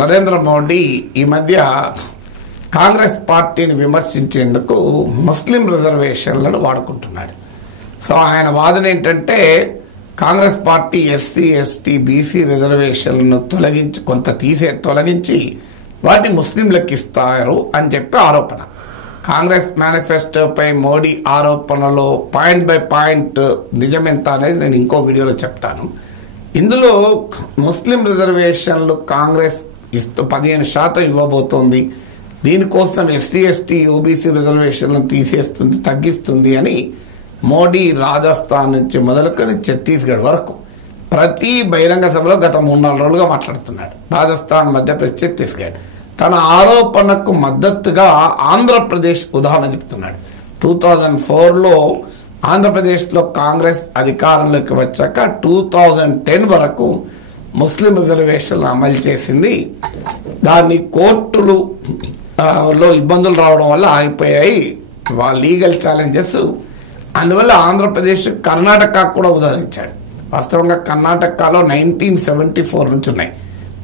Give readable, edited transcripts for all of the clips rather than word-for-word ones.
నరేంద్ర మోడీ ఈ మధ్య కాంగ్రెస్ పార్టీని విమర్శించేందుకు ముస్లిం రిజర్వేషన్లను వాడుకుంటున్నాడు. సో ఆయన వాదన ఏంటంటే Congress party SC ST BC రిజర్వేషన్లను తొలగించి వాటిని ముస్లింలకు ఇస్తారు అని చెప్పి ఆరోపణ. కాంగ్రెస్ మేనిఫెస్టోపై మోడీ ఆరోపణలో పాయింట్ బై పాయింట్ నిజమెంత అనేది నేను ఇంకో వీడియోలో చెప్తాను. ఇందులో ముస్లిం రిజర్వేషన్లు కాంగ్రెస్ 15% ఇవ్వబోతోంది. దీనికోసం ఎస్సీ ఎస్టీ ఓబీసీ రిజర్వేషన్లను తగ్గిస్తుంది అని మోడీ రాజస్థాన్ నుంచి మొదలుకొని ఛత్తీస్గఢ్ వరకు ప్రతి బహిరంగ సభలో గత 3-4 రోజులుగా మాట్లాడుతున్నాడు. రాజస్థాన్, మధ్యప్రదేశ్, ఛత్తీస్గఢ్. తన ఆరోపణకు మద్దతుగా ఆంధ్రప్రదేశ్ ఉదాహరణ చెప్తున్నాడు. 2004లో ఆంధ్రప్రదేశ్లో కాంగ్రెస్ అధికారంలోకి వచ్చాక 2010 వరకు ముస్లిం రిజర్వేషన్లు అమలు చేసింది. దాన్ని కోర్టులు లో ఇబ్బందులు రావడం వల్ల ఆగిపోయాయి, లీగల్ ఛాలెంజెస్. అందువల్ల ఆంధ్రప్రదేశ్, కర్ణాటక కూడా ఉదాహరించాడు. వాస్తవంగా కర్ణాటకలో 1974 నుంచి ఉన్నాయి.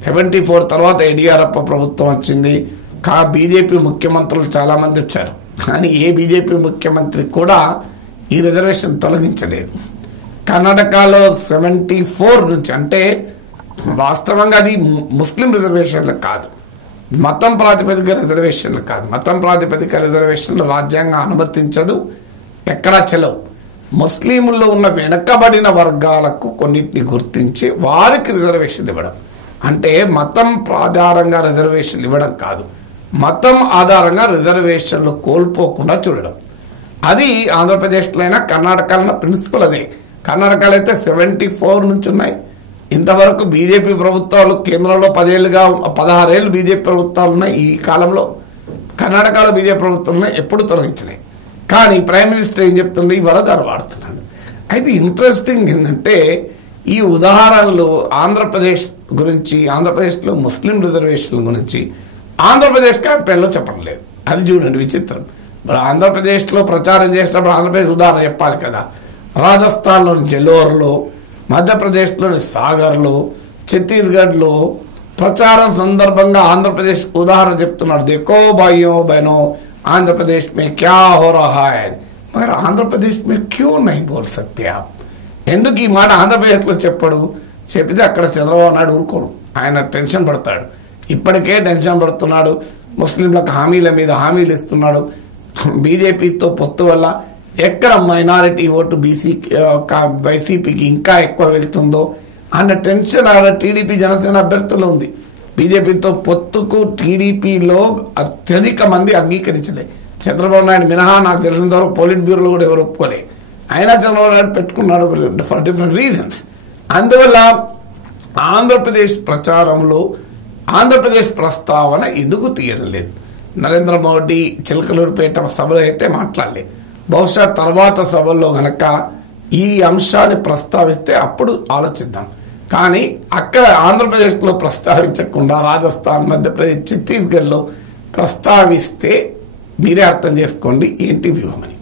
74 తర్వాత యడియూరప్ప ప్రభుత్వం వచ్చింది. బీజేపీ ముఖ్యమంత్రులు చాలా మంది వచ్చారు, కానీ ఏ బీజేపీ ముఖ్యమంత్రి కూడా ఈ రిజర్వేషన్ తొలగించలేదు. కర్ణాటకలో 74 నుంచి, అంటే వాస్తవంగా అది ముస్లిం రిజర్వేషన్లు కాదు, మతం ప్రాతిపదిక రిజర్వేషన్లు కాదు. మతం ప్రాతిపదిక రిజర్వేషన్లు రాజ్యాంగం అనుమతించదు, ఎక్కడా చెలవు. ముస్లింల్లో ఉన్న వెనుకబడిన వర్గాలకు కొన్నిటిని గుర్తించి వారికి రిజర్వేషన్లు ఇవ్వడం, అంటే మతం ఆధారంగా రిజర్వేషన్లు ఇవ్వడం కాదు, మతం ఆధారంగా రిజర్వేషన్లు కోల్పోకుండా చూడడం. అది ఆంధ్రప్రదేశ్లో అయినా కర్ణాటకలో ప్రిన్సిపల్ అదే. కర్ణాటకలో అయితే 74 నుంచి ఉన్నాయి. ఇంతవరకు బీజేపీ ప్రభుత్వాలు కేంద్రంలో 16 ఏళ్ళు బీజేపీ ప్రభుత్వాలు ఉన్నాయి. ఈ కాలంలో కర్ణాటకలో బీజేపీ ప్రభుత్వం ఎప్పుడు తొలగించినాయి. కానీ ప్రైమ్ మినిస్టర్ ఏం చెప్తుంది, ఇవాళ దాన్ని వాడుతున్నాడు. అయితే ఇంట్రెస్టింగ్ ఏంటంటే ఈ ఉదాహరణలు ఆంధ్రప్రదేశ్ గురించి, ఆంధ్రప్రదేశ్లో ముస్లిం రిజర్వేషన్ల గురించి ఆంధ్రప్రదేశ్ క్యాంపెయిన్లో చెప్పడం లేదు. అది చూడండి విచిత్రం. మరి ఆంధ్రప్రదేశ్లో ప్రచారం చేసినప్పుడు ఆంధ్రప్రదేశ్ ఉదాహరణ చెప్పాలి కదా. రాజస్థాన్లోని జలోర్లో, మధ్యప్రదేశ్లోని సాగర్లో, ఛత్తీస్గఢ్లో ప్రచారం సందర్భంగా ఆంధ్రప్రదేశ్ ఉదాహరణ చెప్తున్నాడు. देखो भाइयों बहनों आंध्र प्रदेश में क्या हो रहा है, मगर आंध्र प्रदेश में क्यों नहीं बोल सकते आप? ఎందుకు ఈ మాట ఆంధ్రప్రదేశ్లో చెప్పితే అక్కడ చంద్రబాబు నాయుడు ఊరుకోడు, ఆయన టెన్షన్ పడతాడు. ఇప్పటికే టెన్షన్ పడుతున్నాడు. ముస్లింలకు హామీల మీద హామీలు ఇస్తున్నాడు. బీజేపీతో పొత్తు వల్ల ఎక్కడ మైనారిటీ ఓటు వైసీపీకి ఇంకా ఎక్కువ వెళ్తుందో అన్న టెన్షన్ ఆడ టీడీపీ జనసేన అభ్యర్థులు ఉంది. బీజేపీతో పొత్తుకు టీడీపీలో అత్యధిక మంది అంగీకరించలే. చంద్రబాబు నాయుడు మినహా నాకు తెలిసినంత వరకు పోలిట్ బ్యూరోలో కూడా ఎవరు ఒప్పుకోలే. అయినా చంద్రబాబు నాయుడు పెట్టుకున్నాడు ఫర్ డిఫరెంట్ రీజన్స్. అందువల్ల ఆంధ్రప్రదేశ్ ప్రచారంలో ఆంధ్రప్రదేశ్ ప్రస్తావన ఎందుకు తీయడం లేదు? నరేంద్ర మోడీ చిలకలూరుపేట సభలో అయితే మాట్లాడలేదు. బహుశా తర్వాత సభల్లో గనక ఈ అంశాన్ని ప్రస్తావిస్తే అప్పుడు ఆలోచిద్దాం. కానీ అక్కడ ఆంధ్రప్రదేశ్లో ప్రస్తావించకుండా రాజస్థాన్, మధ్యప్రదేశ్, ఛత్తీస్గఢ్లో ప్రస్తావిస్తే మీరే అర్థం చేసుకోండి ఏంటి వ్యూహం అని.